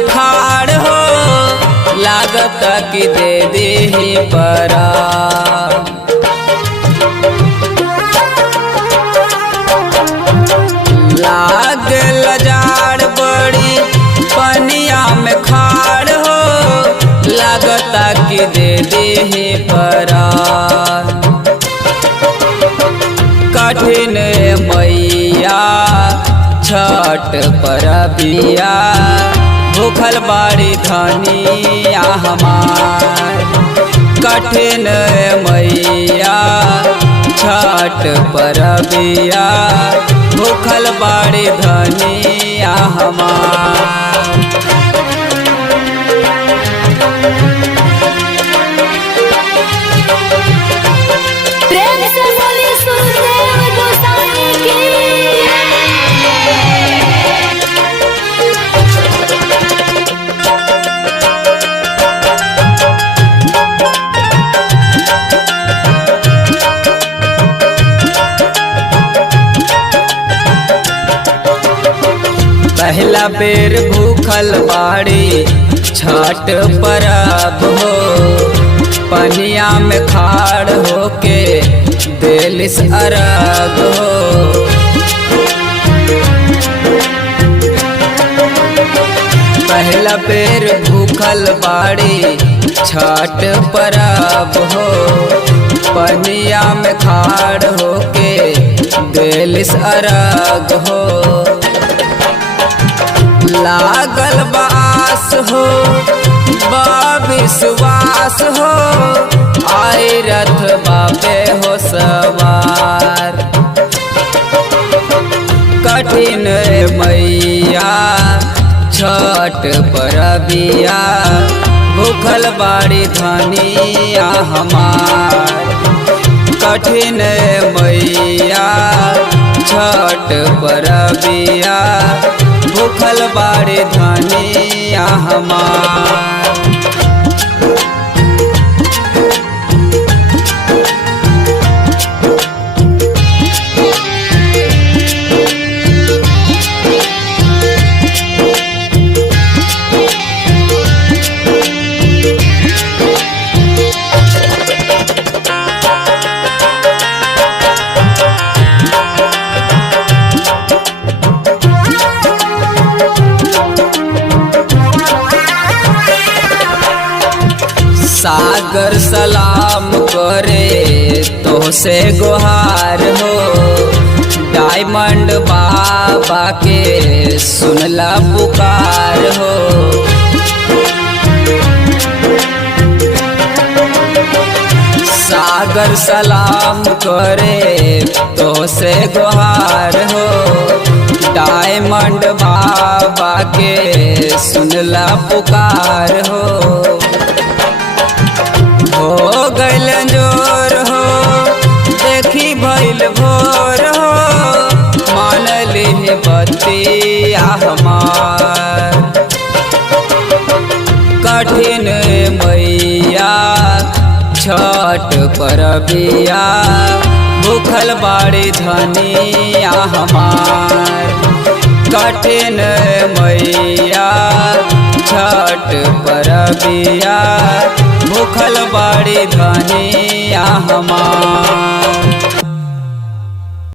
में खाड़ हो लागत कि दे दी परा। लागल जाड़ बड़ी पनिया में खाड़ हो लागता कि दे दी परा। कठिन मैया छठ परबिया भूखल बाड़ी धनिया हमार। कठिन मैया छठ परबिया भूखल बाड़ी धनिया हमार। प्रेम से बोली सुरदेव गोसाई की। पहला बेर भूखल बाड़ी छठ परब हो पनिया में खाड़ होके देलिस अरग हो। पहला बेर भूखल बाड़ी छठ परब हो पनिया में खाड़ होके देलिस अरग हो। लागल बास हो विश्वास हो आई रथ बापे हो सवार। कठिन मैया छठ परबिया भूखल बाड़ी धनिया हमार। कठिन मैया छठ परबिया भूखल बाड़ी धनिया हमार। सागर सलाम करे तो से गुहार हो डायमंड बाबा के सुनला पुकार हो। सागर सलाम करे तो से गुहार हो डायमंड बाबा के सुनला पुकार हो। हो गइल जोर हो देखी भइल भोर हो मान ली बतिया हमार। कठिन मैया छठ परबिया भूखल बाड़ी धनिया हमार। कठिन मैया छठ परबिया भूखल बाड़ी धनिया हमार।